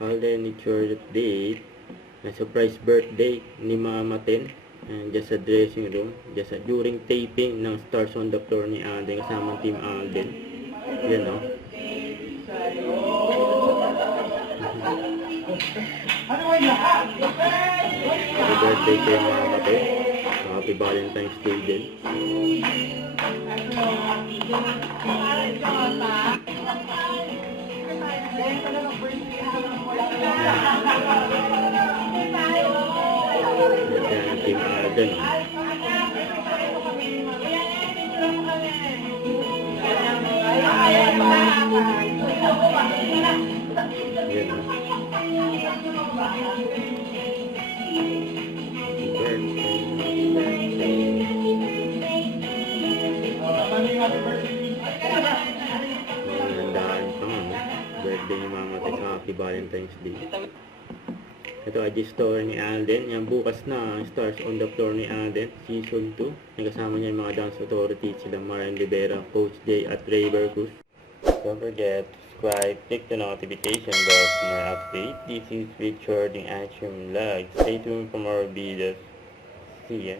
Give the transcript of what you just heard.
Alden, it's your date. A surprise birthday ni Mama Ten. And just sa dressing room. Just during taping ng Stars on the Floor ni Alden. Kasama Team Alden. Yan o. Happy birthday kay Mama Ten. Happy Valentine's Day din. Team Alden. Yan o. Nandaan pa nga, no? Birthday ni Mama Ten sa Happy Valentine's Day. Ito ay story ni Alden. Yan, bukas na ang Stars on the Floor ni Alden Season 2. Nagkasama niya yung mga dance authorities sila Marian Rivera, Coach Jay at Ray Bercus. Don't forget to subscribe, click the notification bell for more updates. This is Richard in Action Vlog. Stay tuned for more videos. See ya.